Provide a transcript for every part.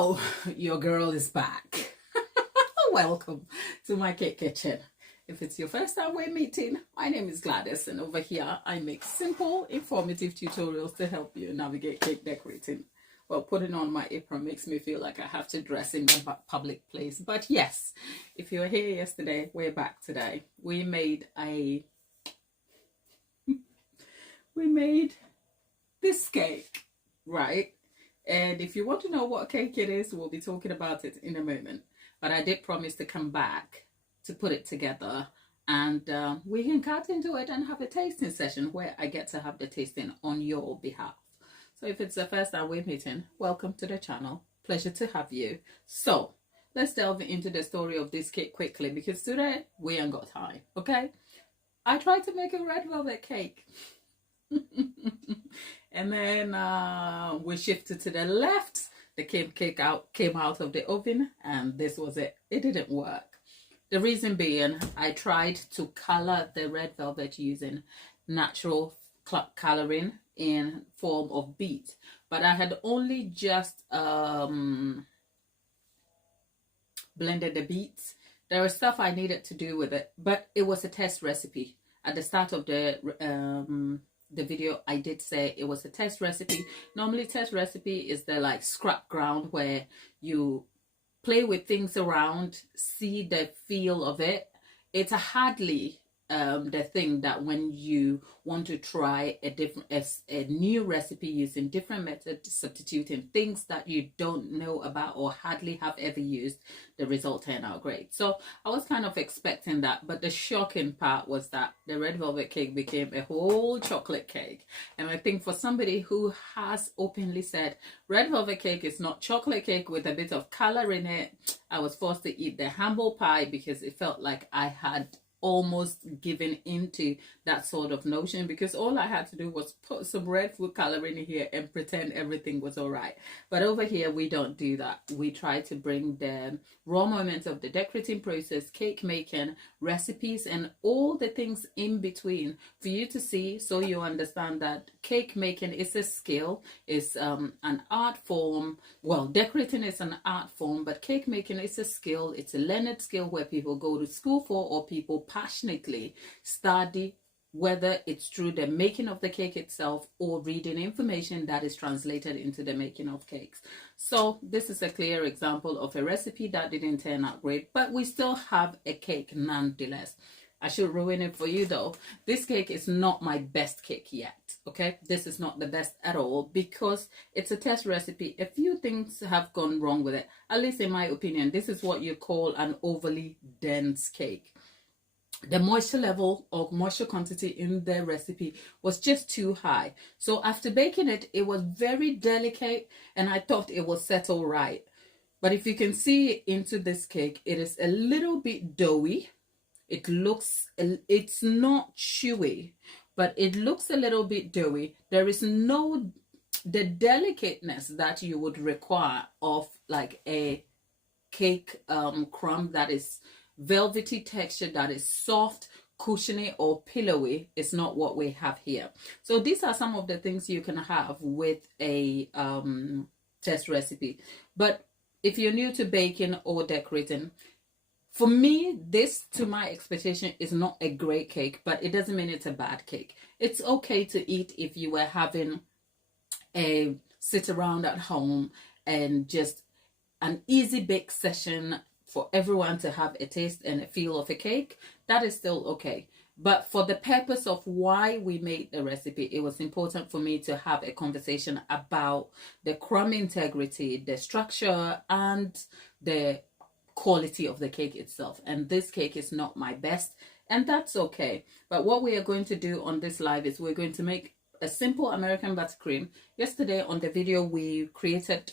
So, your girl is back. Welcome to my cake kitchen. If it's your first time we're meeting, my name is Gladys, and over here I make simple, informative tutorials to help you navigate cake decorating. Well, putting on my apron makes me feel like I have to dress in a public place. But yes, if you were here yesterday, we're back today. We made this cake, right? And if you want to know what cake it is, we'll be talking about it in a moment. But I did promise to come back to put it together, and we can cut into it and have a tasting session where I get to have the tasting on your behalf. So if it's the first time we're meeting, welcome to the channel. Pleasure to have you. So let's delve into the story of this cake quickly, because today we ain't got time, okay? I tried to make a red velvet cake. And then we shifted to the left. The cake came out of the oven, and this was it. It didn't work. The reason being, I tried to color the red velvet using natural coloring in form of beet, but I had only just blended the beets. There was stuff I needed to do with it, but it was a test recipe. At the start of the video, I did say it was a test recipe. Normally test recipe is the like scrap ground where you play with things around, see the feel of it. It's hardly the thing that when you want to try a new recipe using different methods, substituting things that you don't know about or hardly have ever used, the result turned out great. So I was kind of expecting that, but the shocking part was that the red velvet cake became a whole chocolate cake. And I think for somebody who has openly said red velvet cake is not chocolate cake with a bit of color in it, I was forced to eat the humble pie because it felt like I had almost given into that sort of notion, because all I had to do was put some red food coloring in here and pretend everything was all right. But over here we don't do that. We try to bring the raw moments of the decorating process, cake making, recipes, and all the things in between for you to see, so you understand that cake making is a skill, is an art form. Well, decorating is an art form, but cake making is a skill. It's a learned skill where people go to school for, or people passionately study, whether it's through the making of the cake itself or reading information that is translated into the making of cakes. So this is a clear example of a recipe that didn't turn out great, but we still have a cake nonetheless. I should ruin it for you though. This cake is not my best cake yet, okay? This is not the best at all because it's a test recipe. A few things have gone wrong with it, at least in my opinion. This is what you call an overly dense cake. The moisture level or moisture quantity in the recipe was just too high. So after baking it, it was very delicate, and I thought it would settle right. But if you can see into this cake, it is a little bit doughy. It's not chewy, but it looks a little bit doughy. There is no the delicateness that you would require of like a cake crumb that is velvety texture, that is soft, cushiony, or pillowy. Is not what we have here. So these are some of the things you can have with a test recipe. But if you're new to baking or decorating, for me, this, to my expectation, is not a great cake, but it doesn't mean it's a bad cake. It's okay to eat if you were having a sit around at home and just an easy bake session for everyone to have a taste and a feel of a cake. That is still okay. But for the purpose of why we made the recipe, it was important for me to have a conversation about the crumb integrity, the structure, and the quality of the cake itself. And this cake is not my best, and that's okay. But what we are going to do on this live is we're going to make a simple American buttercream. Yesterday on the video we created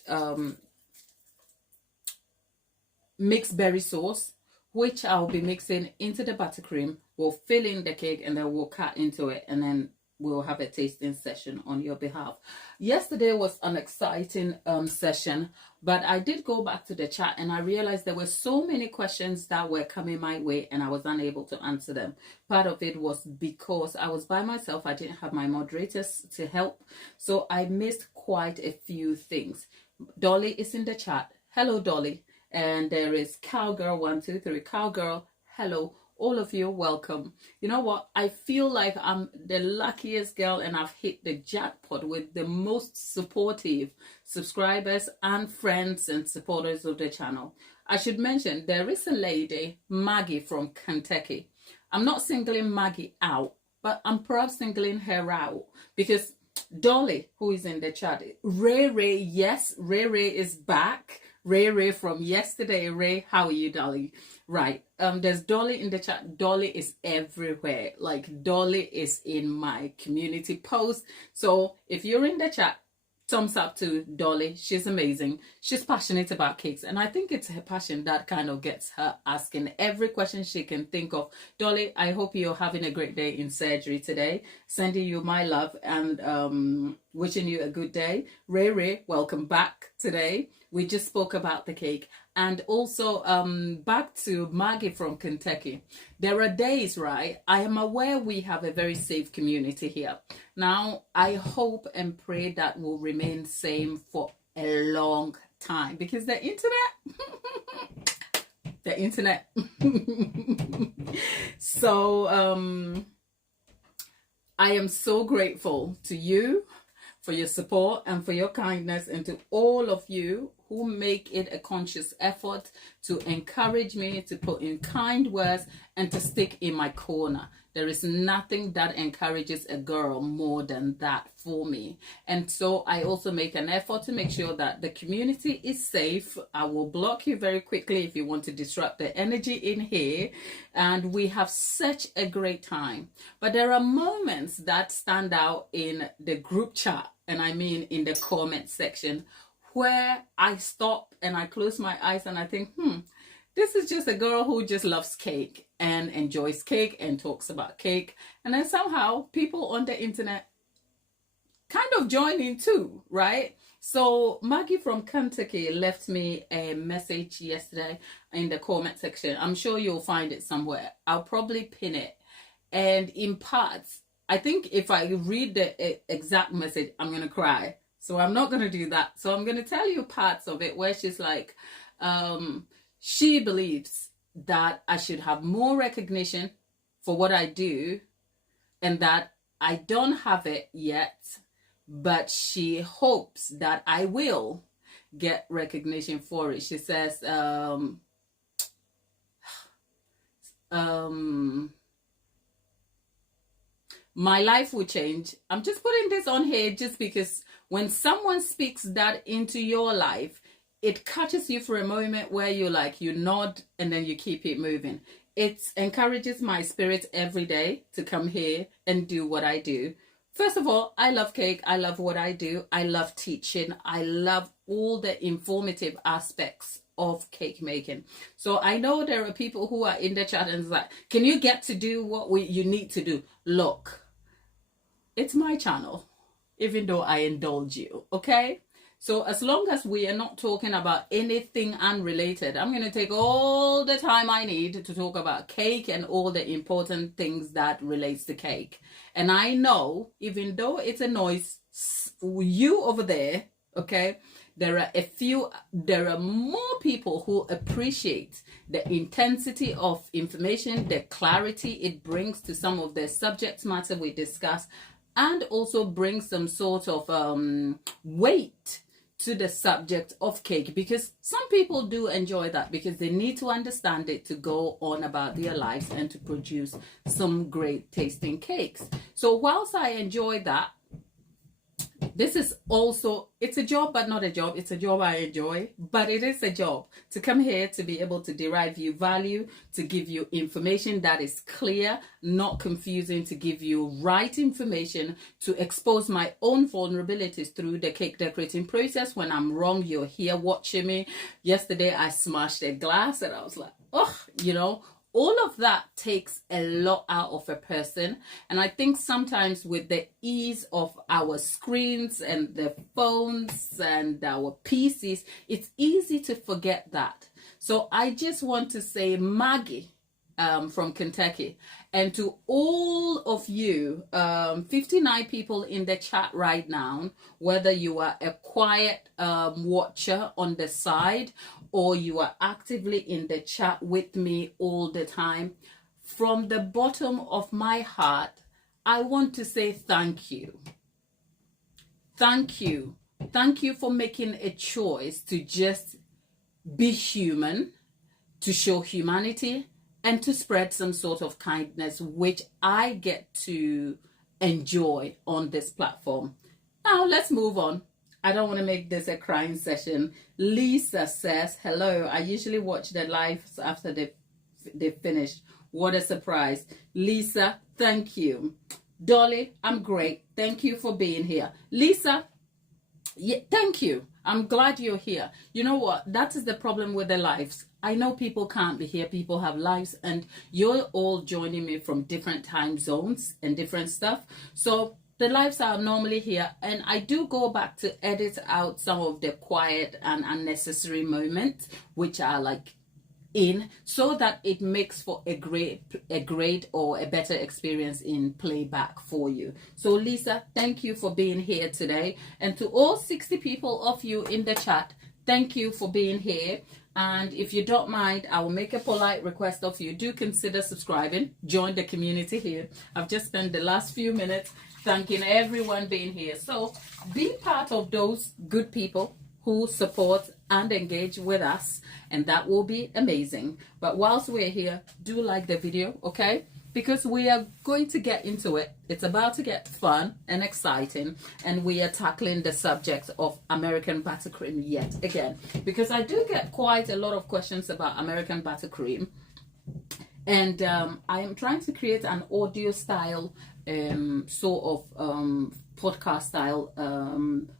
mixed berry sauce, which I'll be mixing into the buttercream. We'll fill in the cake and then we'll cut into it, and then we'll have a tasting session on your behalf. Yesterday was an exciting session, but I did go back to the chat and I realized there were so many questions that were coming my way and I was unable to answer them. Part of it was because I was by myself. I didn't have my moderators to help, so I missed quite a few things. Dolly is in the chat. hello Dolly. And there is Cowgirl123, Cowgirl, hello. All of you, welcome. You know what? I feel like I'm the luckiest girl and I've hit the jackpot with the most supportive subscribers and friends and supporters of the channel. I should mention there is a lady, Maggie from Kentucky. I'm not singling Maggie out, but I'm proud singling her out because Dolly, who is in the chat, Ray, yes, Ray is back. Ray from yesterday. Ray, how are you, Dolly? Right. There's Dolly in the chat. Dolly is everywhere. Like Dolly is in my community post. So if you're in the chat, thumbs up to Dolly. She's amazing. She's passionate about cakes. And I think it's her passion that kind of gets her asking every question she can think of. Dolly, I hope you're having a great day in surgery today. Sending you my love and wishing you a good day. Ray, welcome back today. We just spoke about the cake. And also back to Maggie from Kentucky. There are days, right? I am aware we have a very safe community here. Now, I hope and pray that will remain same for a long time because the internet, So I am so grateful to you for your support and for your kindness, and to all of you who make it a conscious effort to encourage me, to put in kind words, and to stick in my corner. There is nothing that encourages a girl more than that for me. And so I also make an effort to make sure that the community is safe. I will block you very quickly if you want to disrupt the energy in here. And we have such a great time. But there are moments that stand out in the group chat, and I mean in the comment section, where I stop and I close my eyes and I think, this is just a girl who just loves cake and enjoys cake and talks about cake. And then somehow people on the internet kind of join in too, right? So Maggie from Kentucky left me a message yesterday in the comment section. I'm sure you'll find it somewhere. I'll probably pin it. And in parts, I think if I read the exact message, I'm going to cry. So I'm not going to do that. So I'm going to tell you parts of it where she's like, she believes that I should have more recognition for what I do and that I don't have it yet, but she hopes that I will get recognition for it. She says, my life will change. I'm just putting this on here just because when someone speaks that into your life, it catches you for a moment where you nod and then you keep it moving. It encourages my spirit every day to come here and do what I do. First of all, I love cake. I love what I do. I love teaching. I love all the informative aspects of cake making. So I know there are people who are in the chat and it's like, can you get to do what you need to do? Look, it's my channel, even though I indulge you, okay? So as long as we are not talking about anything unrelated, I'm going to take all the time I need to talk about cake and all the important things that relates to cake. And I know, even though it's a noise, you over there, okay, there are more people who appreciate the intensity of information, the clarity it brings to some of the subject matter we discuss, and also brings some sort of weight to the subject of cake, because some people do enjoy that because they need to understand it to go on about their lives and to produce some great tasting cakes. So whilst I enjoy that, this is also, it's a job but not a job. It's a job I enjoy, but it is a job to come here to be able to derive you value, to give you information that is clear, not confusing, to give you right information, to expose my own vulnerabilities through the cake decorating process. When I'm wrong, you're here watching me. Yesterday I smashed a glass and I was like, oh, you know, all of that takes a lot out of a person. And I think sometimes with the ease of our screens and the phones and our PCs, it's easy to forget that. So I just want to say, Maggie, from Kentucky. And to all of you, 59 people in the chat right now, whether you are a quiet watcher on the side or you are actively in the chat with me all the time, from the bottom of my heart, I want to say thank you. Thank you. Thank you for making a choice to just be human, to show humanity, and to spread some sort of kindness, which I get to enjoy on this platform. Now, let's move on. I don't want to make this a crying session. Lisa says, hello, I usually watch the lives after they've finished. What a surprise. Lisa, thank you. Dolly, I'm great. Thank you for being here. Lisa, yeah, thank you. I'm glad you're here. You know what? That is the problem with the lives. I know people can't be here. People have lives, and you're all joining me from different time zones and different stuff. So the lives are normally here, and I do go back to edit out some of the quiet and unnecessary moments, which are like in, so that it makes for a great or a better experience in playback for you. So Lisa, thank you for being here today, and to all 60 people of you in the chat, thank you for being here. And if you don't mind, I will make a polite request of you. Do consider subscribing, join the community here. I've just spent the last few minutes thanking everyone being here. So be part of those good people who support and engage with us, and that will be amazing. But whilst we're here, do like the video, okay? Because we are going to get into it. It's about to get fun and exciting, and we are tackling the subject of American Buttercream yet again, because I do get quite a lot of questions about American Buttercream, and I am trying to create an audio style sort of podcast style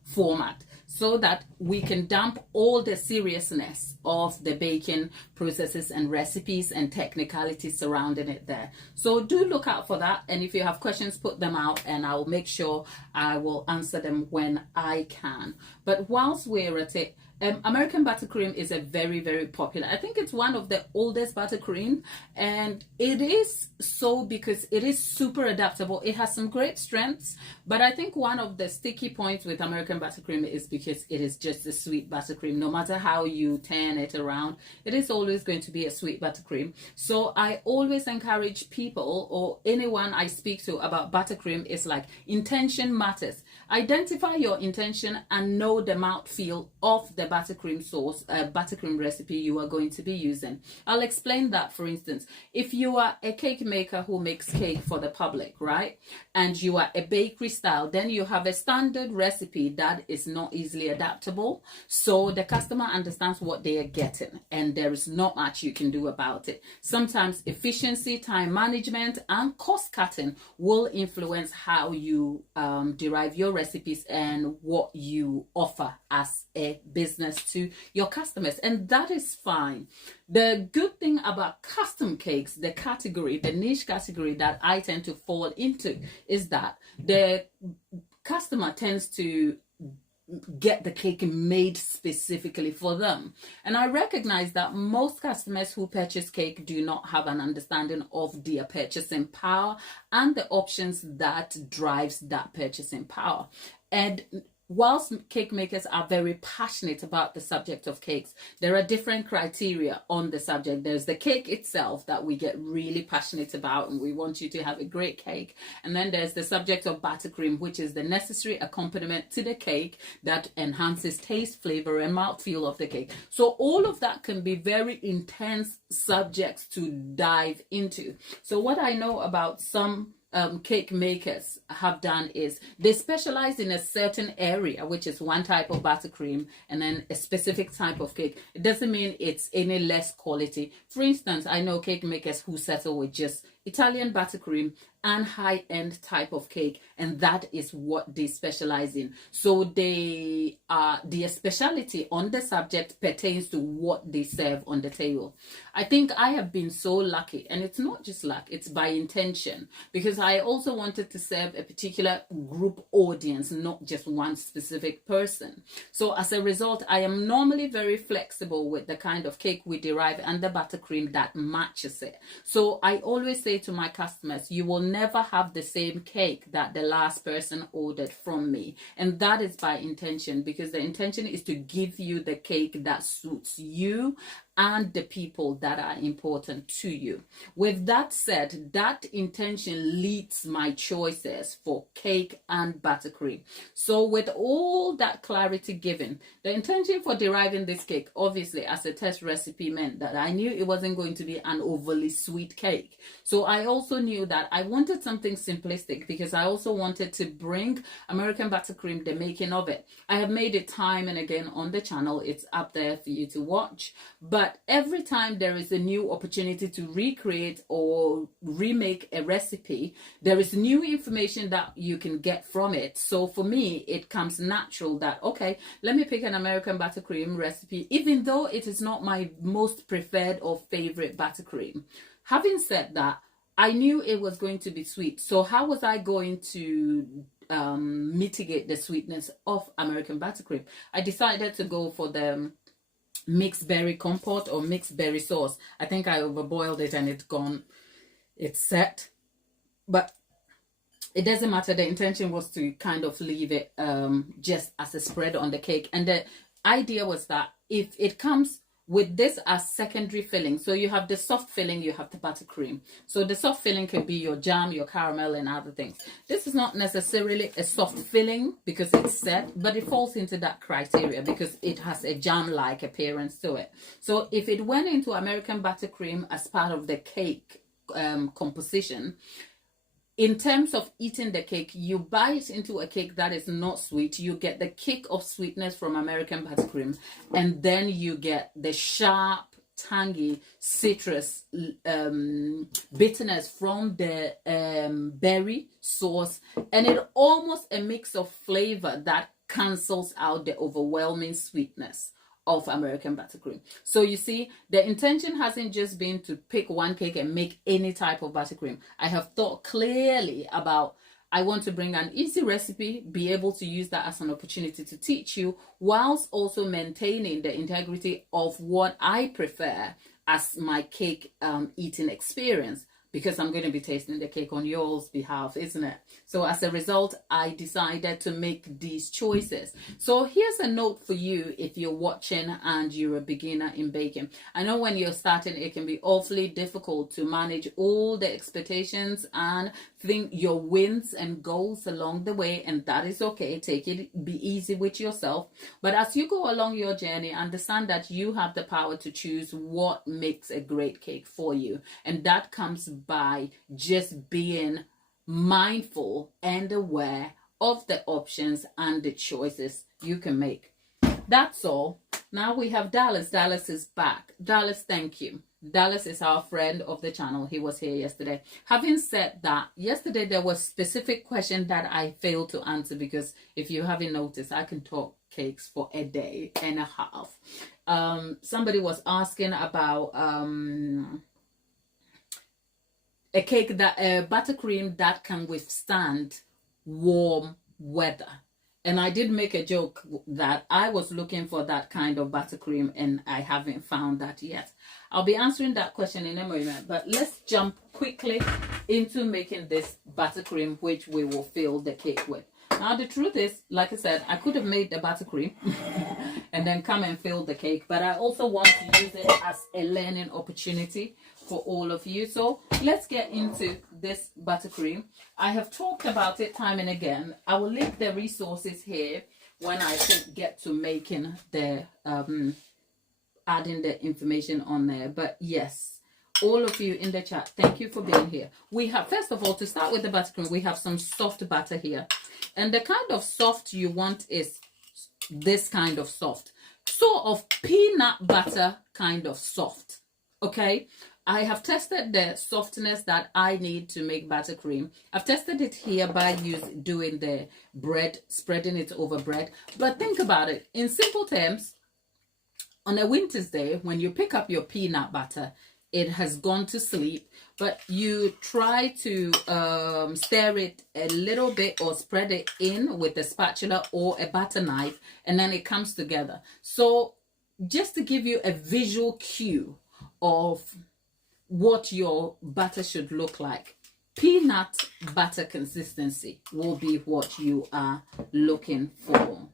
format, so that we can dump all the seriousness of the baking processes and recipes and technicalities surrounding it there. So do look out for that, and if you have questions, put them out and I'll make sure I will answer them when I can. But whilst we're at it, American Buttercream is a very, very popular. I think it's one of the oldest buttercream, and it is so because it is super adaptable. It has some great strengths, but I think one of the sticky points with American Buttercream is because it is just a sweet buttercream. No matter how you turn it around, it is always going to be a sweet buttercream. So I always encourage people or anyone I speak to about buttercream is like, intention matters. Identify your intention and know the mouthfeel of the buttercream sauce, buttercream recipe you are going to be using. I'll explain that. For instance, if you are a cake maker who makes cake for the public, right, and you are a bakery style, then you have a standard recipe that is not easily adaptable, so the customer understands what they are getting and there is not much you can do about it. Sometimes efficiency, time management, and cost cutting will influence how you derive your recipes and what you offer as a business to your customers, and that is fine. The good thing about custom cakes, the category, the niche category that I tend to fall into, is that the customer tends to get the cake made specifically for them. And I recognize that most customers who purchase cake do not have an understanding of their purchasing power and the options that drives that purchasing power. And whilst cake makers are very passionate about the subject of cakes, there are different criteria on the subject. There's the cake itself that we get really passionate about, and we want you to have a great cake. And then there's the subject of buttercream, which is the necessary accompaniment to the cake that enhances taste, flavor, and mouthfeel of the cake. So all of that can be very intense subjects to dive into. So what I know about some cake makers have done is they specialize in a certain area, which is one type of buttercream and then a specific type of cake. It doesn't mean it's any less quality. For instance, I know cake makers who settle with just Italian buttercream and high-end type of cake, and that is what they specialize in. So they their specialty on the subject pertains to what they serve on the table. I think I have been so lucky, and it's not just luck, it's by intention, because I also wanted to serve a particular group audience, not just one specific person. So as a result, I am normally very flexible with the kind of cake we derive and the buttercream that matches it. So I always say to my customers, you will never have the same cake that the last person ordered from me. And that is by intention, because the intention is to give you the cake that suits you and the people that are important to you. With that said, that intention leads my choices for cake and buttercream. So with all that clarity given, the intention for deriving this cake, obviously as a test recipe, meant that I knew it wasn't going to be an overly sweet cake. So I also knew that I wanted something simplistic, because I also wanted to bring American buttercream, the making of it. I have made it time and again on the channel. It's up there for you to watch. But every time there is a new opportunity to recreate or remake a recipe, there is new information that you can get from it. So for me, it comes natural that, okay, let me pick an American buttercream recipe, even though it is not my most preferred or favorite buttercream. Having said that, I knew it was going to be sweet. So how was I going to mitigate the sweetness of American buttercream? I decided to go for the mixed berry compote or mixed berry sauce. I think I overboiled it and it's set, but it doesn't matter. The intention was to kind of leave it just as a spread on the cake, and the idea was that if it comes with this as secondary filling, so you have the soft filling, you have the buttercream. So the soft filling can be your jam, your caramel, and other things. This is not necessarily a soft filling because it's set, but it falls into that criteria because it has a jam-like appearance to it. So if it went into American buttercream as part of the cake composition, in terms of eating the cake, you bite into a cake that is not sweet. You get the kick of sweetness from American buttercream, and then you get the sharp, tangy, citrus bitterness from the berry sauce, and it almost a mix of flavor that cancels out the overwhelming sweetness of American buttercream. So you see, the intention hasn't just been to pick one cake and make any type of buttercream. I have thought clearly about, I want to bring an easy recipe, be able to use that as an opportunity to teach you, whilst also maintaining the integrity of what I prefer as my cake eating experience, because I'm going to be tasting the cake on yours behalf, isn't it? So as a result, I decided to make these choices. So here's a note for you if you're watching and you're a beginner in baking. I know when you're starting, it can be awfully difficult to manage all the expectations and think your wins and goals along the way, and that is okay. Take it, be easy with yourself. But as you go along your journey, understand that you have the power to choose what makes a great cake for you. And that comes by just being mindful and aware of the options and the choices you can make. That's all. Now we have Dallas. Dallas is back. Dallas, thank you. Dallas is our friend of the channel. He was here yesterday. Having said that, yesterday there was a specific question that I failed to answer, because if you haven't noticed, I can talk cakes for a day and a half. Somebody was asking about a cake that buttercream that can withstand warm weather. And I did make a joke that I was looking for that kind of buttercream and I haven't found that yet. I'll be answering that question in a moment, but let's jump quickly into making this buttercream, which we will fill the cake with. Now, the truth is, like I said, I could have made the buttercream and then come and fill the cake, but I also want to use it as a learning opportunity for all of you. So let's get into this buttercream. I have talked about it time and again. I will link the resources here when I get to making the adding the information on there. But yes, all of you in the chat, thank you for being here. We have, first of all, to start with the buttercream, we have some soft butter here, and the kind of soft you want is this kind of soft, sort of peanut butter kind of soft. Okay, I have tested the softness that I need to make buttercream. I've tested it here by doing the bread, spreading it over bread. But think about it. In simple terms, on a winter's day, when you pick up your peanut butter, it has gone to sleep, but you try to stir it a little bit or spread it in with a spatula or a butter knife, and then it comes together. So just to give you a visual cue of what your butter should look like, peanut butter consistency will be what you are looking for.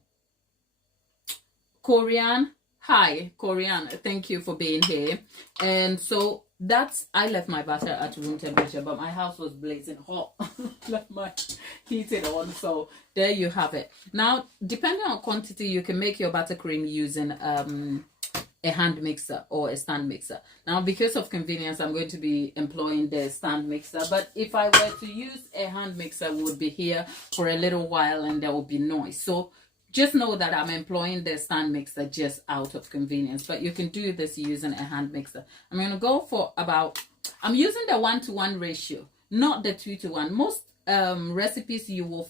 Korean, hi Korean, thank you for being here. And so that's, I left my butter at room temperature, but my house was blazing hot. Left my heated on, so there you have it. Now, depending on quantity, you can make your buttercream using a hand mixer or a stand mixer. Now, because of convenience, I'm going to be employing the stand mixer, but if I were to use a hand mixer, we would be here for a little while and there will be noise. So just know that I'm employing the stand mixer just out of convenience, but you can do this using a hand mixer. I'm going to go for I'm using the 1-to-1 ratio, not the 2-to-1. Most recipes you will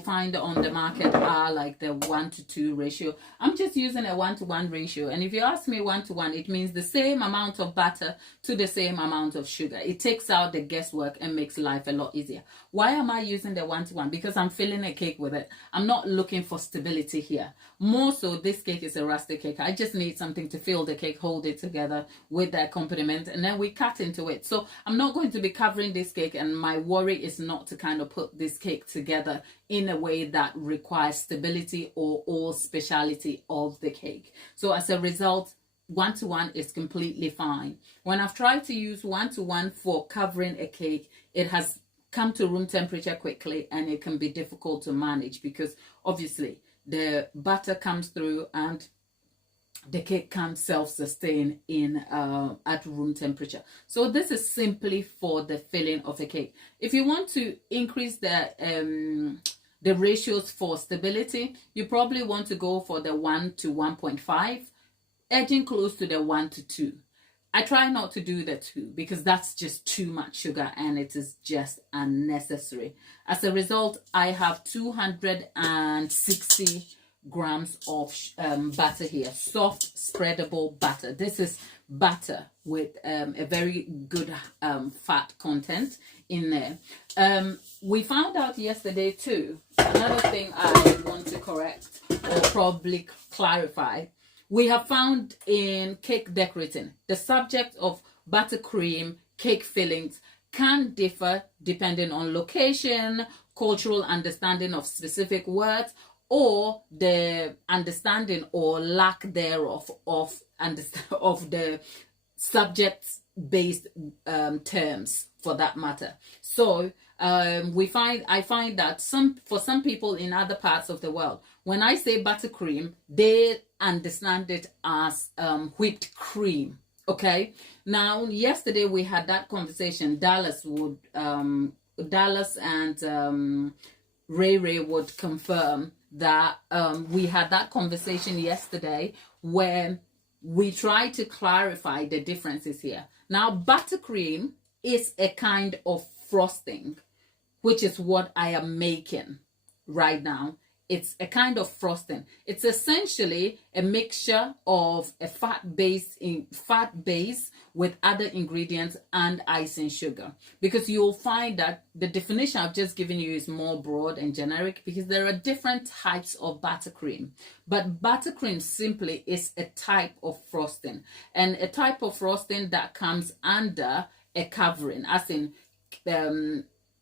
find on the market are like the 1-to-2 ratio. I'm just using a 1-to-1 ratio. And if you ask me 1-to-1, it means the same amount of butter to the same amount of sugar. It takes out the guesswork and makes life a lot easier. Why am I using the 1-to-1? Because I'm filling a cake with it. I'm not looking for stability here. More so, this cake is a rustic cake. I just need something to fill the cake, hold it together with the accompaniment, and then we cut into it. So I'm not going to be covering this cake, and my worry is not to kind of put this cake together in a way that requires stability or all speciality of the cake. So as a result, 1-to-1 is completely fine. When I've tried to use 1-to-1 for covering a cake, it has come to room temperature quickly, and it can be difficult to manage because obviously the butter comes through and the cake can't self-sustain in at room temperature. So this is simply for the filling of a cake. If you want to increase the ratios for stability, you probably want to go for the 1-to-1.5, edging close to the 1-to-2. I try not to do the 2 because that's just too much sugar and it is just unnecessary. As a result, I have 260 grams of butter here, soft spreadable butter. This is butter with a very good fat content in there. We found out yesterday too, another thing I want to correct or probably clarify. We have found in cake decorating, the subject of buttercream cake fillings can differ depending on location, cultural understanding of specific words, or the understanding or lack thereof of the subject-based terms for that matter. So I find that for some people in other parts of the world, when I say buttercream, they understand it as whipped cream. Okay. Now, yesterday we had that conversation. Dallas and Ray would confirm that we had that conversation yesterday where we tried to clarify the differences here. Now, buttercream is a kind of frosting, which is what I am making right now. It's a kind of frosting. It's essentially a mixture of a fat base with other ingredients and icing sugar. Because you'll find that the definition I've just given you is more broad and generic because there are different types of buttercream. But buttercream simply is a type of frosting, and a type of frosting that comes under a covering, as in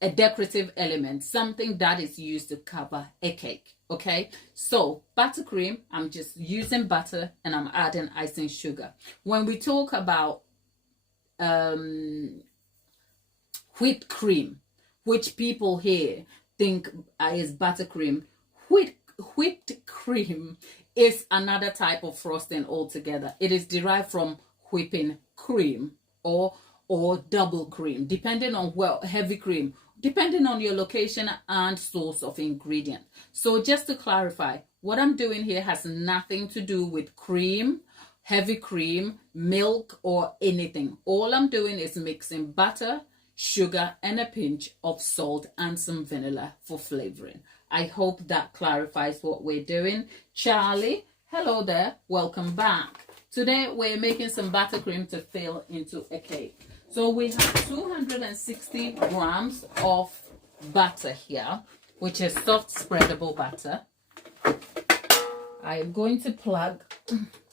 a decorative element, something that is used to cover a cake. Okay, so buttercream, I'm just using butter and I'm adding icing sugar. When we talk about whipped cream, which people here think is buttercream, whipped cream is another type of frosting altogether. It is derived from whipping cream or double cream, depending on heavy cream. depending on your location and source of ingredient. So just to clarify, what I'm doing here has nothing to do with cream, heavy cream, milk, or anything. All I'm doing is mixing butter, sugar, and a pinch of salt and some vanilla for flavoring. I hope that clarifies what we're doing. Charlie, hello there, welcome back. Today we're making some buttercream to fill into a cake. So we have 260 grams of butter here, which is soft spreadable butter. I'm going to plug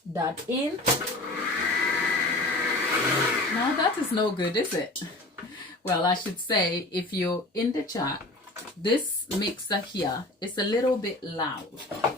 that in. Now that is no good, is it? Well, I should say, if you're in the chat, this mixer here is a little bit loud.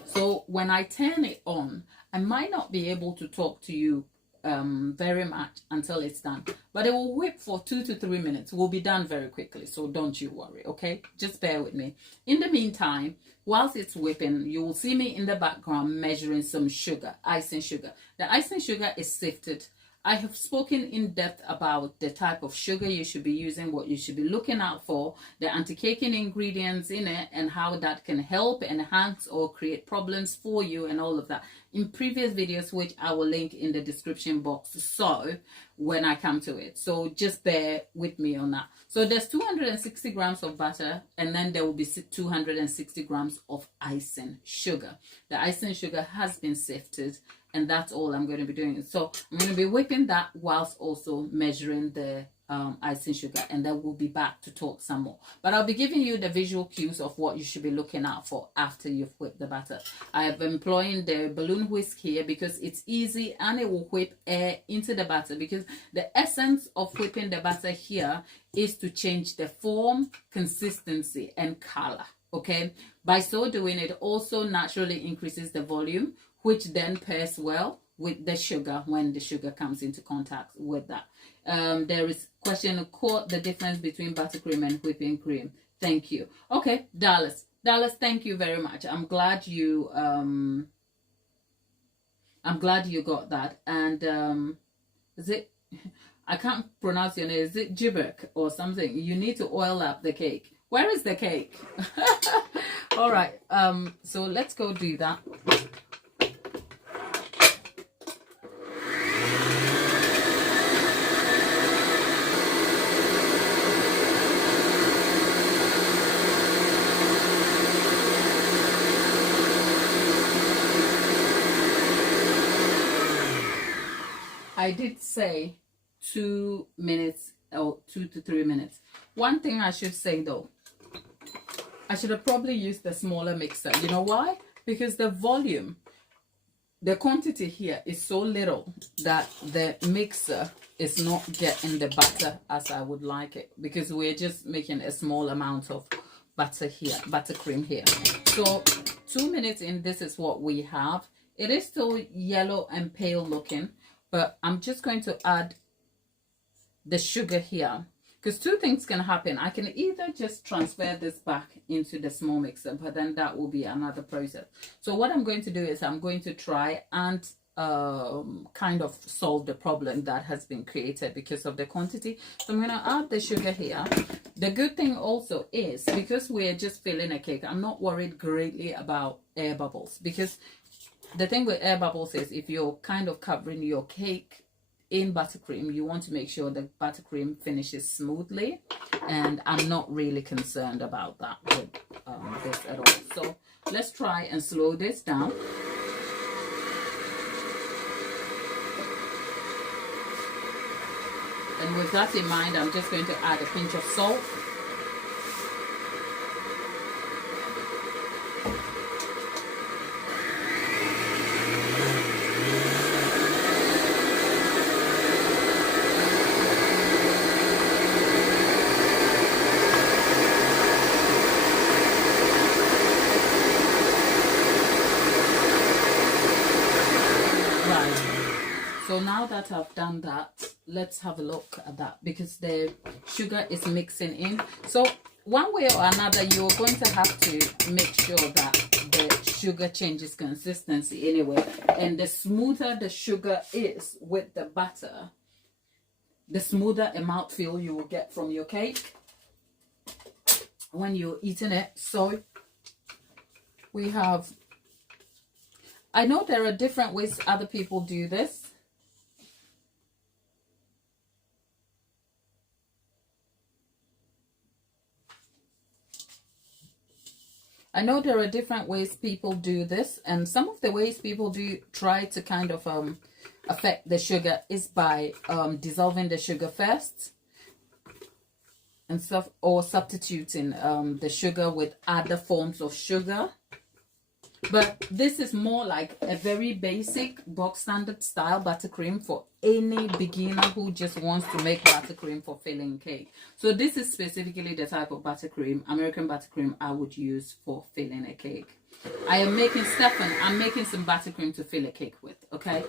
So when I turn it on, I might not be able to talk to you very much until it's done, but it will whip for 2 to 3 minutes. We'll be done very quickly, so don't you worry, okay? Just bear with me. In the meantime, whilst it's whipping, you will see me in the background measuring some sugar, icing sugar. The icing sugar is sifted. I have spoken in depth about the type of sugar you should be using, what you should be looking out for, the anti-caking ingredients in it, and how that can help, enhance, or create problems for you, and all of that in previous videos, which I will link in the description box, so when I come to it. So just bear with me on that. So there's 260 grams of butter, and then there will be 260 grams of icing sugar. The icing sugar has been sifted, and that's all I'm going to be doing. So I'm going to be whipping that whilst also measuring the icing sugar, and then we'll be back to talk some more. But I'll be giving you the visual cues of what you should be looking out for after you've whipped the butter. I have been employing the balloon whisk here because it's easy and it will whip air into the butter, because the essence of whipping the butter here is to change the form, consistency, and color. Okay, by so doing, it also naturally increases the volume, which then pairs well with the sugar when the sugar comes into contact with that. There is question, quote, the difference between buttercream and whipping cream. Thank you. Okay, Dallas, thank you very much. I'm glad you got that. And is it, I can't pronounce your name, is it Jibek or something? You need to oil up the cake. Where is the cake? All right, so let's go do that. I did say 2 minutes or 2 to 3 minutes. One thing I should say though, I should have probably used the smaller mixer. You know why? Because the volume, the quantity here is so little that the mixer is not getting the butter as I would like it, because we're just making a small amount of butter here, buttercream here. So 2 minutes in, this is what we have. It is still yellow and pale looking, but I'm just going to add the sugar here, because two things can happen. I can either just transfer this back into the small mixer, but then that will be another process. So what I'm going to do is I'm going to try and kind of solve the problem that has been created because of the quantity. So I'm going to add the sugar here. The good thing also is, because we're just filling a cake, I'm not worried greatly about air bubbles, because the thing with air bubbles is if you're kind of covering your cake in buttercream, you want to make sure the buttercream finishes smoothly, and I'm not really concerned about that with this at all. So let's try and slow this down. And with that in mind, I'm just going to add a pinch of salt. So now that I've done that, let's have a look at that, because the sugar is mixing in. So one way or another, you're going to have to make sure that the sugar changes consistency anyway. And the smoother the sugar is with the butter, the smoother a mouthfeel you will get from your cake. when you're eating it. So we have, I know there are different ways other people do this. I know there are different ways people do this, and some of the ways people do try to kind of affect the sugar is by dissolving the sugar first and stuff, or substituting the sugar with other forms of sugar. But this is more like a very basic box standard style buttercream for any beginner who just wants to make buttercream for filling cake. So this is specifically the type of buttercream, American buttercream, I would use for filling a cake. I am making I'm making some buttercream to fill a cake with, okay?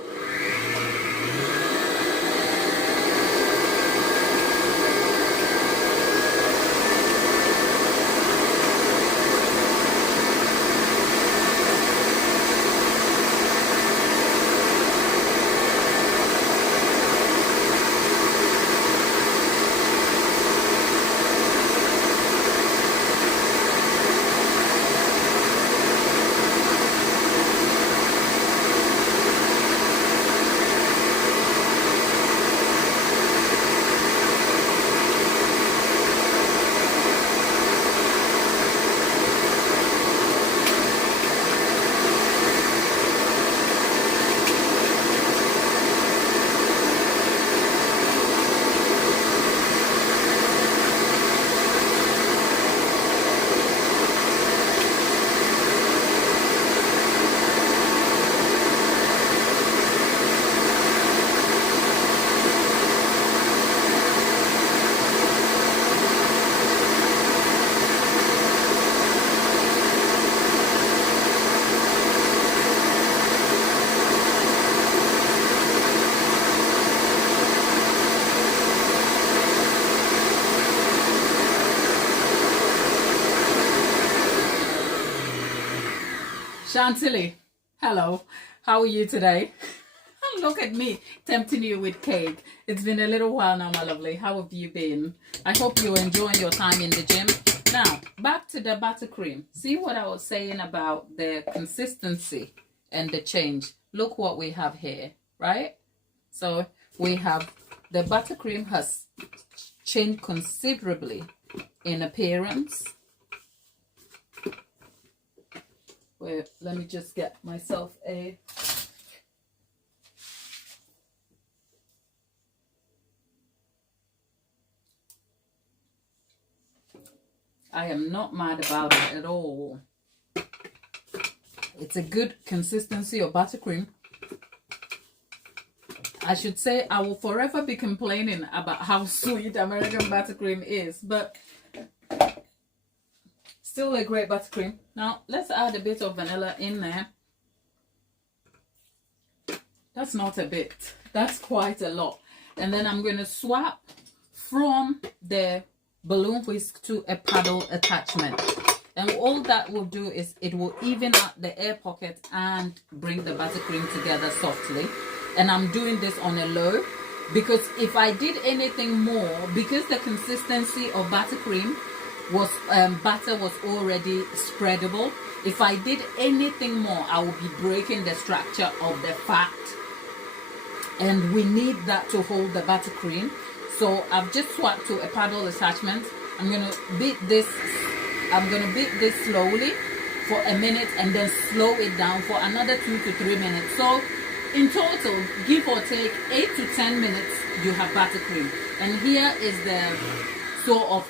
Chantilly, hello, how are you today? Look at me tempting you with cake. It's been a little while now, my lovely. How have you been? I hope you're enjoying your time in the gym. Now, back to the buttercream. See what I was saying about the consistency and the change. Look what we have here, right? So we have the buttercream has changed considerably in appearance. Wait, let me just get myself a... I am not mad about it at all. It's a good consistency of buttercream. I should say I will forever be complaining about how sweet American buttercream is, but still a great buttercream. Now, let's add a bit of vanilla in there. That's not a bit. That's quite a lot. And then I'm going to swap from the balloon whisk to a paddle attachment. And all that will do is it will even out the air pocket and bring the buttercream together softly. And I'm doing this on a low, because if I did anything more, because the consistency of buttercream was butter was already spreadable, if I did anything more, I would be breaking the structure of the fat, and we need that to hold the buttercream. So I've just swapped to a paddle attachment. I'm gonna beat this slowly for a minute and then slow it down for another 2 to 3 minutes. So in total, give or take 8 to 10 minutes, you have buttercream. And here is the sort of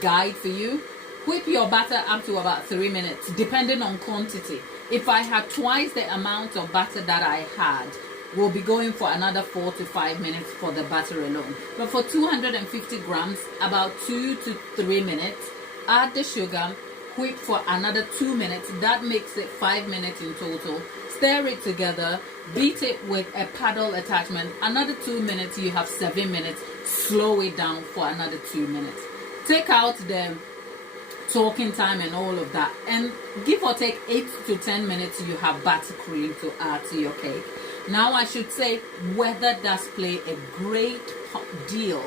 guide for you. Whip your butter up to about 3 minutes, depending on quantity. If I had twice the amount of butter that I had, we'll be going for another 4 to 5 minutes for the butter alone. But for 250 grams, about 2 to 3 minutes. Add the sugar, whip for another 2 minutes. That makes it 5 minutes in total. Stir it together, beat it with a paddle attachment. Another 2 minutes, you have 7 minutes. Slow it down for another 2 minutes. Take out the talking time and all of that, and give or take 8 to 10 minutes, you have buttercream to add to your cake. Now I should say weather does play a great deal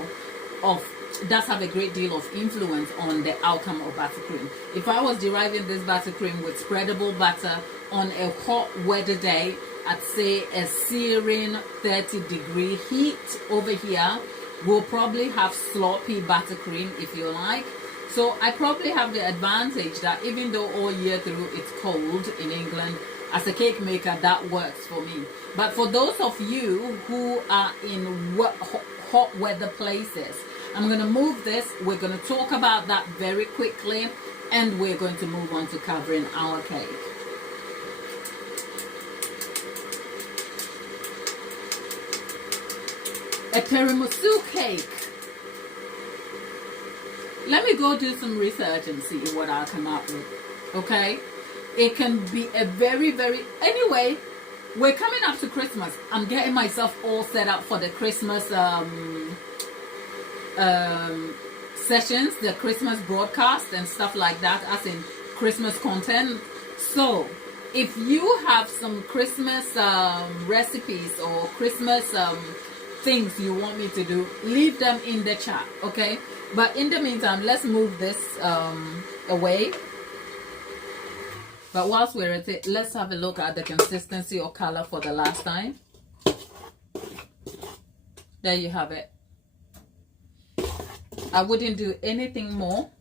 of does have a great deal of influence on the outcome of buttercream. If I was deriving this buttercream with spreadable butter on a hot weather day at say a searing 30-degree heat over here, we'll probably have sloppy buttercream if you like. So I probably have the advantage that even though all year through it's cold in England, as a cake maker that works for me. But for those of you who are in hot weather places, I'm going to move this. We're going to talk about that very quickly, and we're going to move on to covering our cake. A tiramisu cake. Let me go do some research and see what I'll come up with. Okay? It can be a very, anyway, we're coming up to Christmas. I'm getting myself all set up for the Christmas sessions, the Christmas broadcast and stuff like that, as in Christmas content. So if you have some Christmas recipes or Christmas things you want me to do, leave them in the chat, okay? But in the meantime, let's move this away. But whilst we're at it, let's have a look at the consistency or color for the last time. There you have it. I wouldn't do anything more.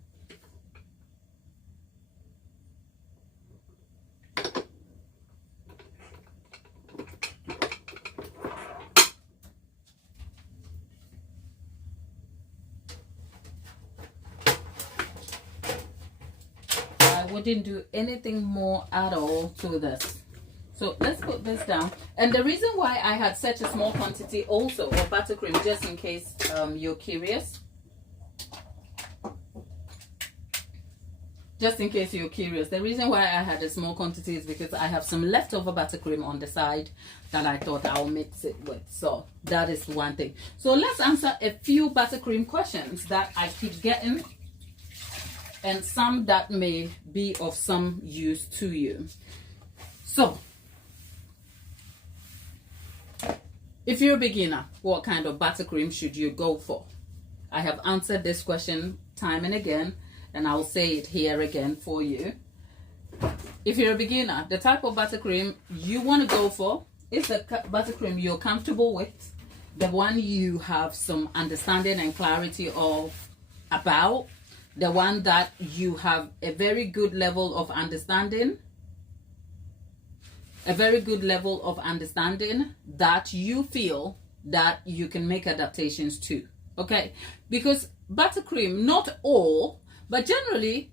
Wouldn't do anything more at all to this. So let's put this down. And the reason why I had such a small quantity also of buttercream, just in case you're curious, the reason why I had a small quantity is because I have some leftover buttercream on the side that I thought I'll mix it with. So that is one thing. So let's answer a few buttercream questions that I keep getting, and some that may be of some use to you. So, if you're a beginner, what kind of buttercream should you go for? I have answered this question time and again, and I'll say it here again for you. If you're a beginner, the type of buttercream you want to go for is the buttercream you're comfortable with, the one you have some understanding and clarity of about, the one that you have a very good level of understanding, that you feel that you can make adaptations to. Okay, because buttercream, not all, but generally,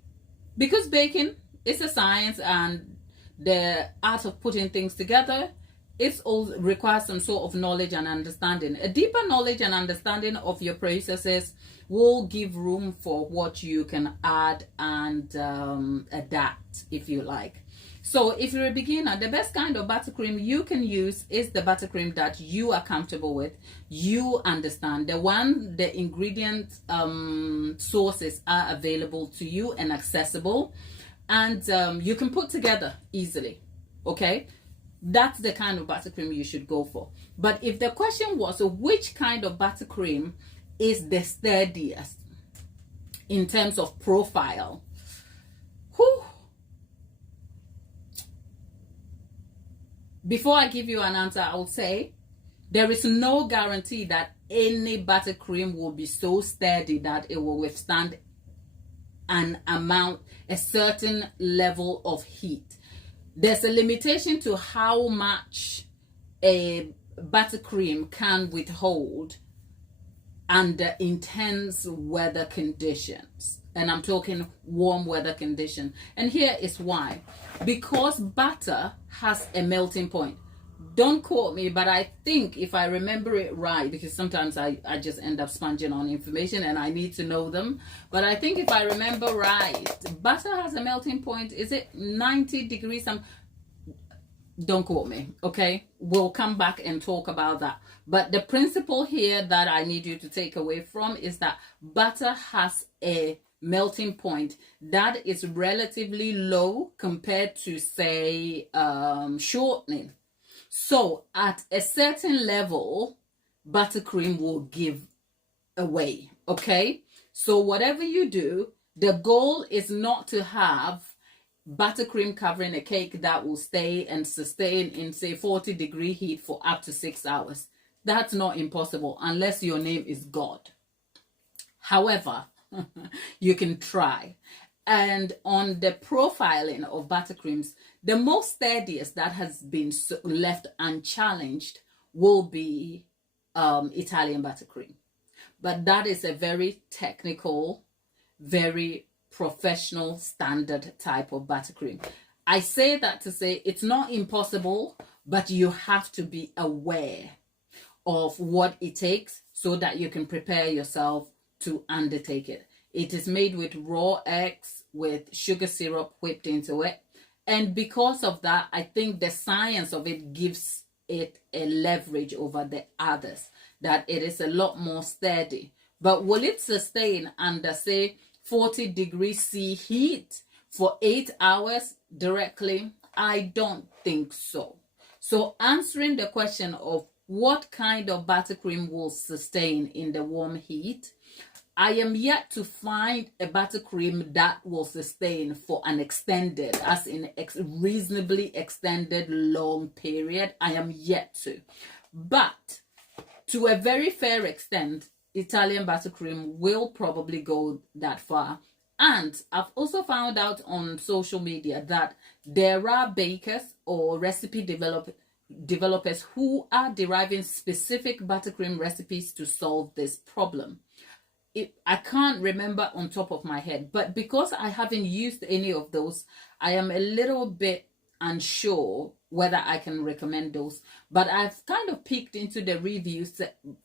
because baking is a science and the art of putting things together, it all requires some sort of knowledge and understanding. A deeper knowledge and understanding of your processes will give room for what you can add and adapt, if you like. So if you're a beginner, the best kind of buttercream you can use is the buttercream that you are comfortable with, you understand, the one the ingredient sources are available to you and accessible, and you can put together easily. Okay, that's the kind of buttercream you should go for. But if the question was which kind of buttercream is the sturdiest in terms of profile, before I give you an answer, I will say there is no guarantee that any buttercream will be so sturdy that it will withstand a certain level of heat. There's a limitation to how much a buttercream can withhold under intense weather conditions. And I'm talking warm weather condition. And here is why. Because butter has a melting point. Don't quote me, but I think if I remember it right, because sometimes I just end up sponging on information and I need to know them. But I think if I remember right, butter has a melting point. Is it 90 degrees? Don't quote me, okay? We'll come back and talk about that. But the principle here that I need you to take away from is that butter has a melting point that is relatively low compared to, say, shortening. So at a certain level, buttercream will give away, okay? So whatever you do, the goal is not to have buttercream covering a cake that will stay and sustain in, say, 40-degree heat for up to 6 hours. That's not impossible unless your name is God. However, you can try. And on the profiling of buttercreams, the most steadiest that has been left unchallenged will be Italian buttercream. But that is a very technical, very professional standard type of buttercream. I say that to say it's not impossible, but you have to be aware of what it takes so that you can prepare yourself to undertake it. It is made with raw eggs with sugar syrup whipped into it. And because of that, I think the science of it gives it a leverage over the others, that it is a lot more steady. But will it sustain under, say, 40 degrees C heat for 8 hours directly? I don't think so. So answering the question of what kind of buttercream will sustain in the warm heat, I am yet to find a buttercream that will sustain for an extended, as in reasonably extended long period. I am yet to. But to a very fair extent, Italian buttercream will probably go that far. And I've also found out on social media that there are bakers or recipe developers who are deriving specific buttercream recipes to solve this problem. I can't remember on top of my head, but because I haven't used any of those, I am a little bit unsure whether I can recommend those. But I've kind of peeked into the review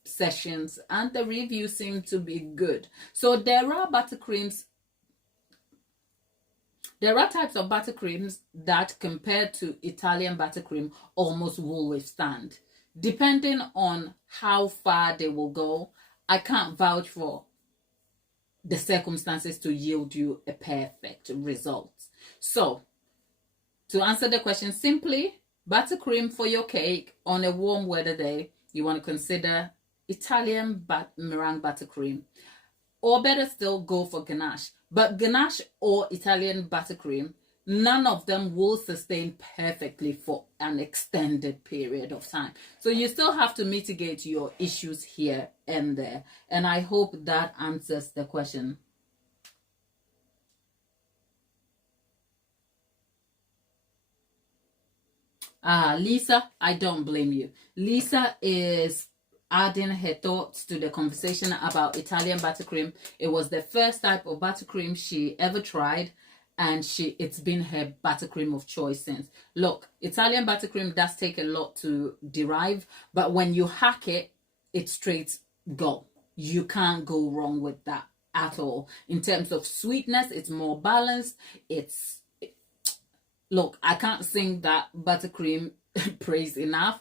sessions, and the reviews seem to be good. So there are buttercreams. There are types of buttercreams that, compared to Italian buttercream, almost will withstand. Depending on how far they will go, I can't vouch for the circumstances to yield you a perfect result. So, to answer the question simply, buttercream for your cake on a warm weather day, you want to consider Italian meringue buttercream. Or better still, go for ganache. But ganache or Italian buttercream, none of them will sustain perfectly for an extended period of time. So you still have to mitigate your issues here and there. And I hope that answers the question. Lisa, I don't blame you. Lisa is adding her thoughts to the conversation about Italian buttercream. It was the first type of buttercream she ever tried, and it's been her buttercream of choice since. Look, Italian buttercream does take a lot to derive, but when you hack it, it's straight go. You can't go wrong with that at all. In terms of sweetness, it's more balanced. Look, I can't sing that buttercream praise enough.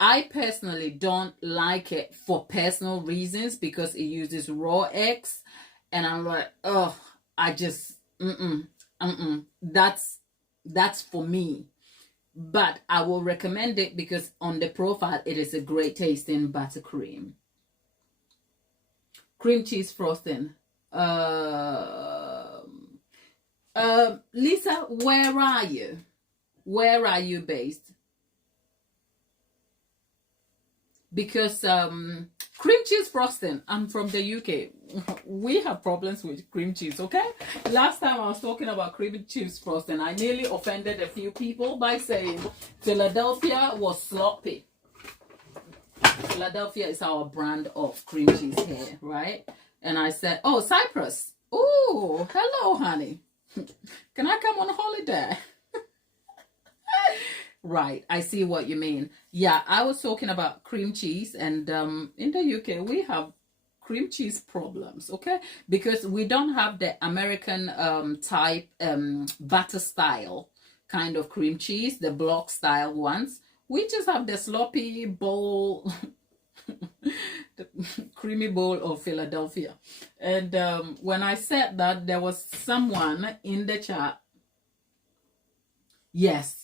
I personally don't like it for personal reasons because it uses raw eggs, and I'm like, oh, I just that's for me. But I will recommend it because on the profile it is a great tasting buttercream. Cream cheese frosting. Lisa, where are you? Where are you based? Because cream cheese frosting, I'm from the UK. We have problems with cream cheese, okay? Last time I was talking about cream cheese frosting, I nearly offended a few people by saying Philadelphia was sloppy. Philadelphia is our brand of cream cheese here, right? And I said, oh, Cyprus. Oh, hello, honey. Can I come on holiday? Right, I see what you mean. Yeah, I was talking about cream cheese, and in the UK we have cream cheese problems, okay? Because we don't have the American type butter style kind of cream cheese, the block style ones. We just have the sloppy bowl, the creamy bowl of Philadelphia. And when I said that, there was someone in the chat. Yes.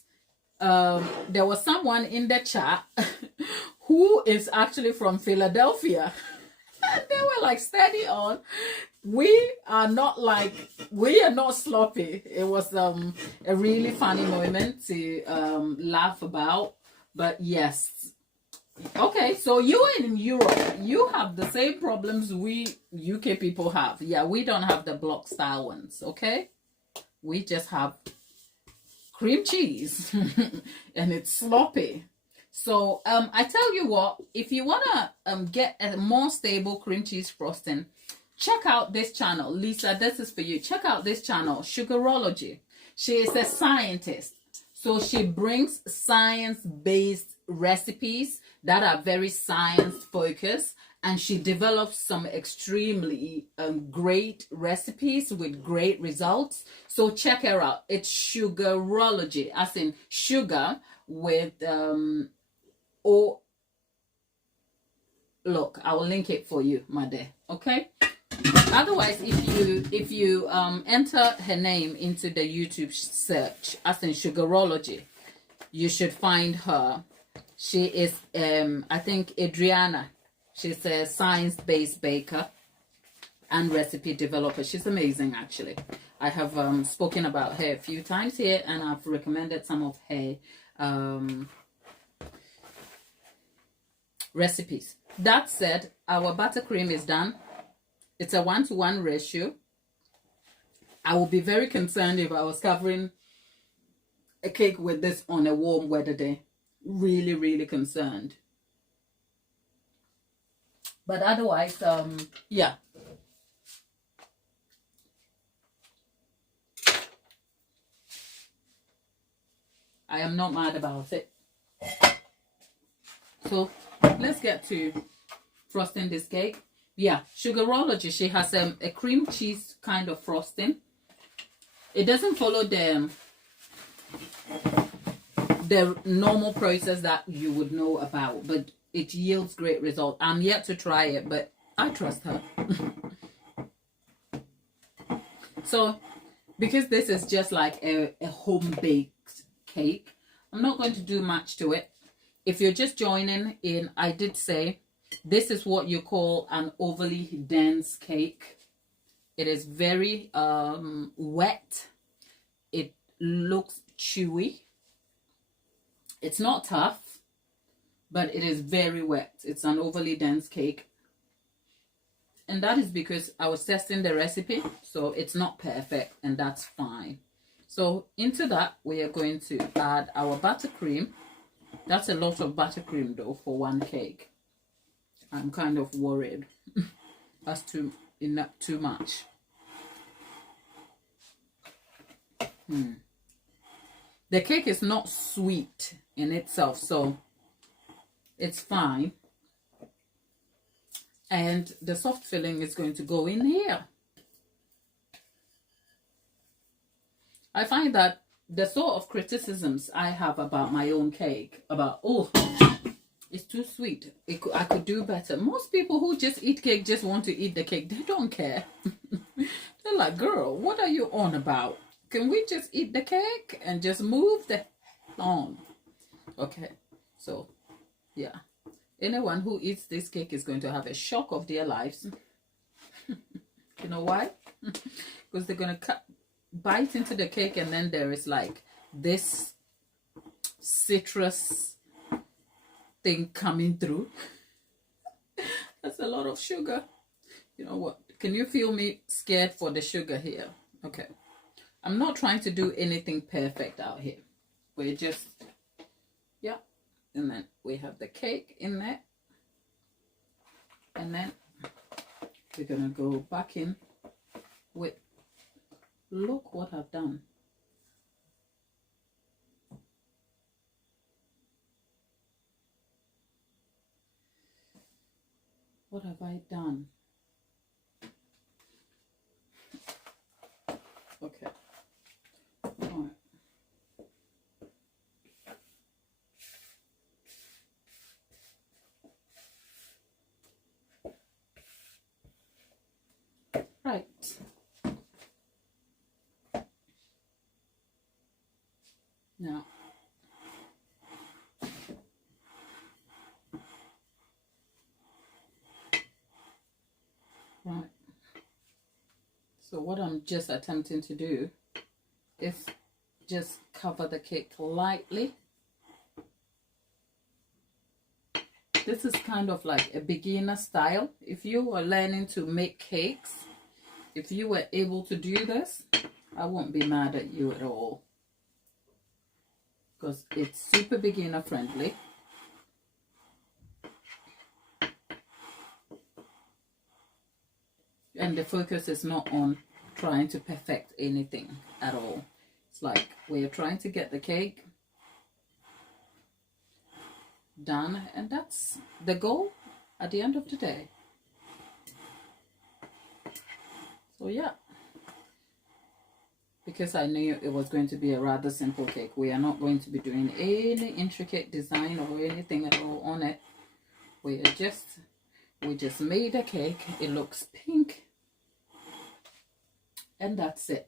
There was someone in the chat who is actually from Philadelphia. They were like steady on. We are not sloppy. It was a really funny moment to laugh about. But yes. Okay, so you in Europe, you have the same problems we UK people have. Yeah, we don't have the block style ones, okay? We just have cream cheese and it's sloppy. So I tell you what, if you want to get a more stable cream cheese frosting, check out this channel. Lisa, this is for you. Check out this channel, Sugarology. She is a scientist. So she brings science-based recipes that are very science-focused, and she develops some extremely great recipes with great results. So check her out. It's Sugarology, as in sugar with look, I will link it for you, my dear. Okay. Otherwise, if you enter her name into the YouTube search, as in Sugarology, you should find her. She is I think Adriana. She's a science-based baker and recipe developer. She's amazing, actually. I have spoken about her a few times here, and I've recommended some of her recipes. That said, our buttercream is done. It's a 1-to-1 ratio. I would be very concerned if I was covering a cake with this on a warm weather day. Really, really concerned. But otherwise, yeah. I am not mad about it. So let's get to frosting this cake. Yeah, Sugarology, she has a cream cheese kind of frosting. It doesn't follow the normal process that you would know about, but it yields great result. I'm yet to try it, but I trust her. So because this is just like a home-baked cake, I'm not going to do much to it. If you're just joining in, I did say this is what you call an overly dense cake. It is very wet. It looks chewy. It's not tough, but it is very wet. It's an overly dense cake. And that is because I was testing the recipe, so it's not perfect, and that's fine. So into that, we are going to add our buttercream. That's a lot of buttercream though for one cake. I'm kind of worried. That's too much. The cake is not sweet in itself, so it's fine. And the soft filling is going to go in here. I find that the sort of criticisms I have about my own cake, about, oh, it's too sweet, I could do better. Most people who just eat cake just want to eat the cake. They don't care. They're like, girl, what are you on about? Can we just eat the cake and just move the on? Okay, so yeah, anyone who eats this cake is going to have a shock of their lives. You know why? Because they're going to bite into the cake, and then there is like this citrus thing coming through. That's a lot of sugar. You know what? Can you feel me scared for the sugar here? Okay. I'm not trying to do anything perfect out here. We're just, yeah. And then we have the cake in there. And then we're going to go back in with, look what I've done. What have I done? Okay. All right. Right. Now, So what I'm just attempting to do is just cover the cake lightly. This is kind of like a beginner style. If you were learning to make cakes, if you were able to do this, I won't be mad at you at all, because it's super beginner friendly. And the focus is not on trying to perfect anything at all. It's like we're trying to get the cake done, and that's the goal at the end of the day. So yeah, because I knew it was going to be a rather simple cake. We are not going to be doing any intricate design or anything at all on it. We just made a cake. It looks pink, and that's it.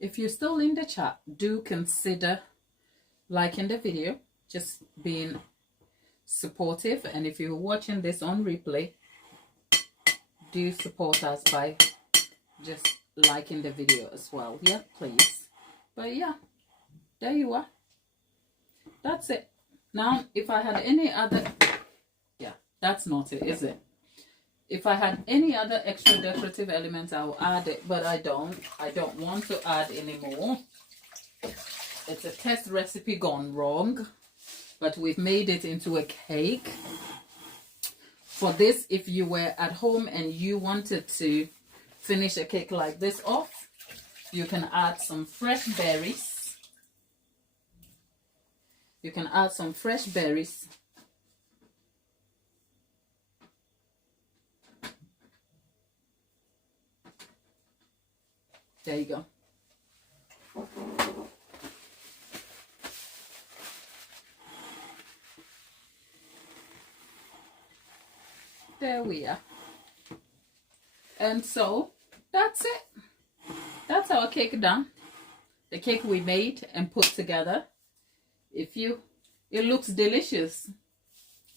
If you're still in the chat, do consider liking the video, just being supportive. And if you're watching this on replay, do support us by just liking the video as well. Yeah, please. But yeah, there you are. That's it. Now, if I had any other, yeah, that's not it, is it? If I had any other extra decorative elements, I'll add it, but I don't want to add anymore. It's a test recipe gone wrong, but we've made it into a cake. For this, if you were at home and you wanted to finish a cake like this off, you can add some fresh berries. You can add some fresh berries. There you go. There we are. And so that's it. That's our cake done. The cake we made and put together. It looks delicious.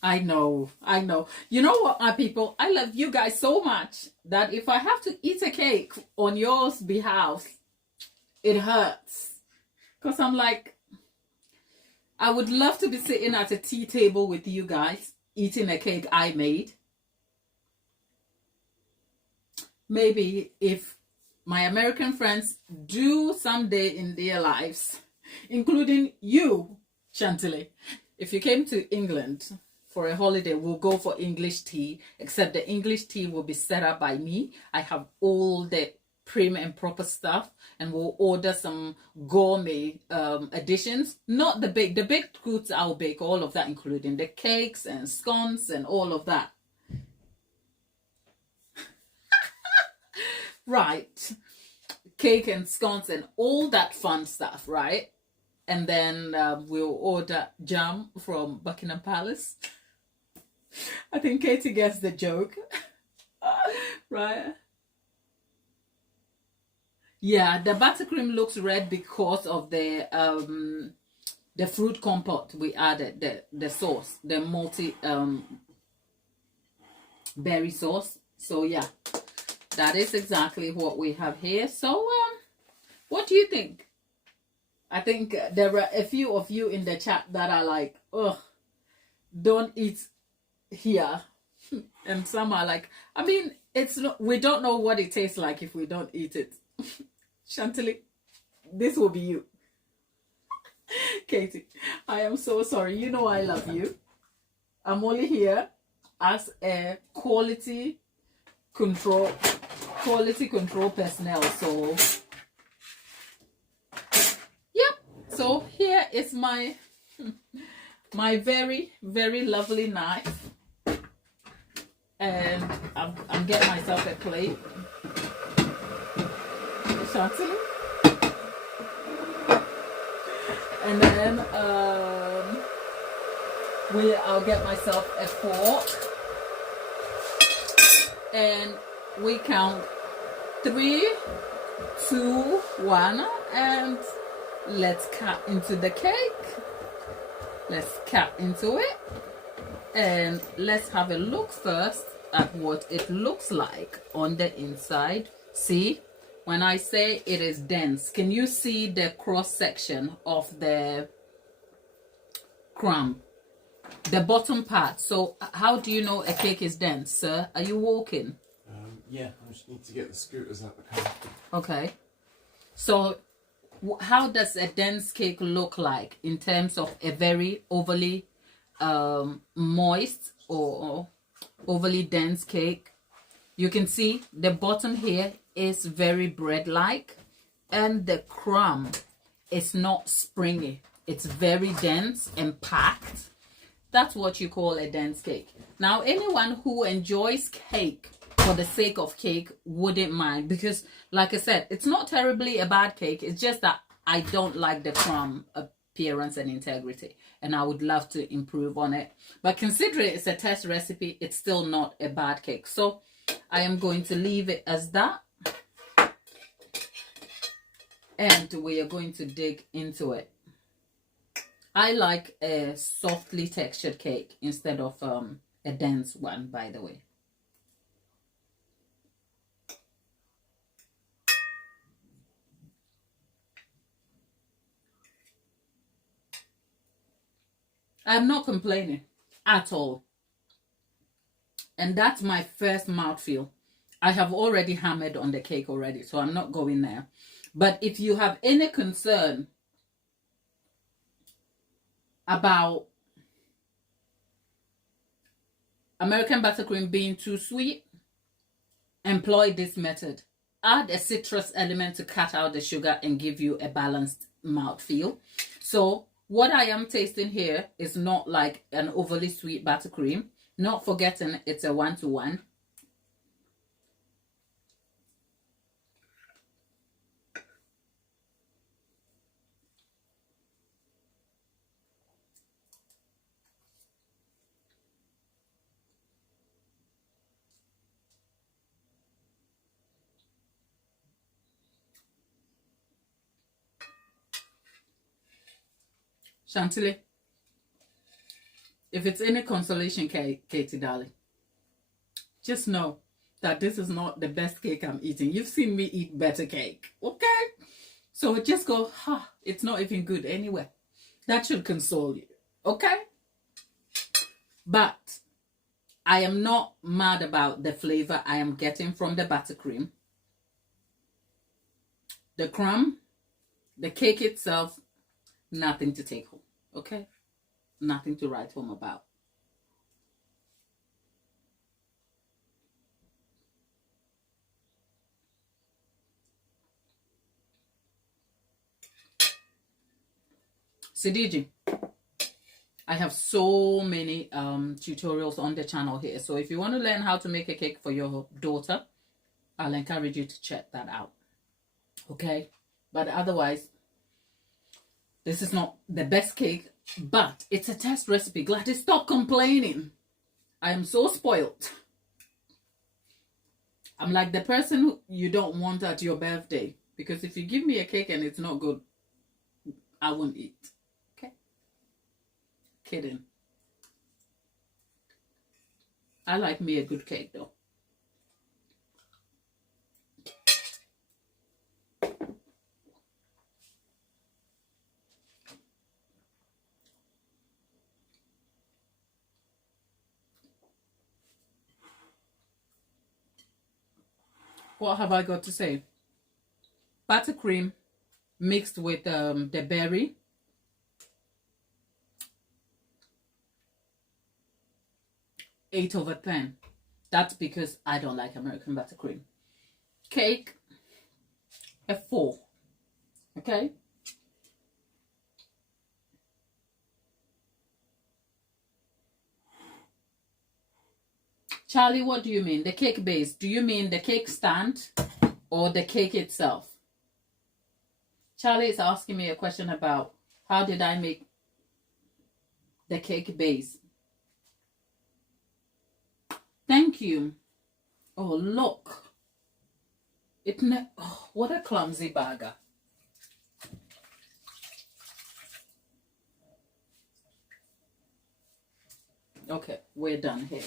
I know. You know what, my people? I love you guys so much that if I have to eat a cake on yours behalf, it hurts. Because I'm like, I would love to be sitting at a tea table with you guys, eating a cake I made. Maybe if my American friends do someday in their lives, including you, Chantilly, if you came to England for a holiday, we'll go for English tea, except the English tea will be set up by me. I have all the prim and proper stuff, and we'll order some gourmet additions. Not the baked goods I'll bake, all of that, including the cakes and scones and all of that. Right, cake and scones and all that fun stuff, right? And then we'll order jam from Buckingham Palace. I think Katie gets the joke. Right? Yeah, the buttercream looks red because of the fruit compote we added, the sauce, the multi berry sauce. So yeah, that is exactly what we have here. So what do you think? I think there are a few of you in the chat that are like, oh, don't eat here. And some are like, I mean, it's not, we don't know what it tastes like if we don't eat it. Chantilly, this will be you. Katie, I am so sorry. You know I love you. I'm only here as a quality control personnel. So so here is my very, very lovely knife, and I'm getting myself a plate. Chantilly. And then I'll get myself a fork, and we count 3, 2, 1, and let's cut into the cake. Let's cut into it, and let's have a look first at what it looks like on the inside. See, when I say it is dense, can you see the cross section of the crumb? The bottom part. So how do you know a cake is dense, sir? Are you walking? Yeah, I just need to get the scooters out the car. Okay. So how does a dense cake look like in terms of a very overly moist or overly dense cake? You can see the bottom here is very bread-like, and the crumb is not springy. It's very dense and packed. That's what you call a dense cake. Now, anyone who enjoys cake for the sake of cake wouldn't mind, because like I said, it's not terribly a bad cake. It's just that I don't like the crumb appearance and integrity, and I would love to improve on it. But considering it's a test recipe, it's still not a bad cake. So I am going to leave it as that, and we are going to dig into it. I like a softly textured cake instead of a dense one, by the way. I'm not complaining at all. And that's my first mouthfeel. I have already hammered on the cake already, so I'm not going there. But if you have any concern about American buttercream being too sweet, employ this method. Add a citrus element to cut out the sugar and give you a balanced mouthfeel. So what I am tasting here is not like an overly sweet buttercream. Not forgetting it's a 1-to-1. Chantilly, if it's any consolation, Katie darling, just know that this is not the best cake I'm eating. You've seen me eat better cake, okay? So just go, it's not even good anyway. That should console you, okay? But I am not mad about the flavor I am getting from the buttercream. The crumb, the cake itself, nothing to take home, okay? Nothing to write home about. Sidiji, I have so many tutorials on the channel here. So if you want to learn how to make a cake for your daughter, I'll encourage you to check that out. Okay? But otherwise, this is not the best cake, but it's a test recipe. Gladys, stop complaining. I am so spoiled. I'm like the person who you don't want at your birthday. Because if you give me a cake and it's not good, I won't eat. Okay? Kidding. I like me a good cake though. What have I got to say? Buttercream mixed with the berry. Eight over 10. That's because I don't like American buttercream. Cake, a 4. Okay? Charlie, what do you mean? The cake base. Do you mean the cake stand or the cake itself? Charlie is asking me a question about how did I make the cake base. Thank you. Oh, look. Oh, what a clumsy bagger. Okay, we're done here.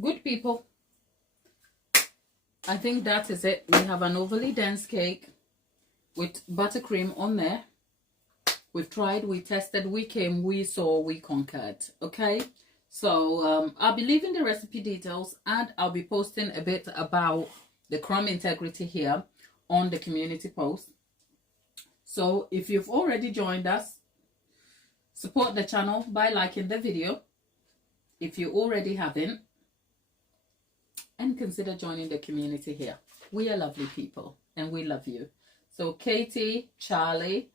good people, I think that is it. We have an overly dense cake with buttercream on there. We've tried, we tested, we came, we saw, we conquered. Okay, so I'll be leaving the recipe details, and I'll be posting a bit about the crumb integrity here on the community post. So if you've already joined us, support the channel by liking the video if you already haven't, and consider joining the community here. We are lovely people and we love you. So Katie, Charlie,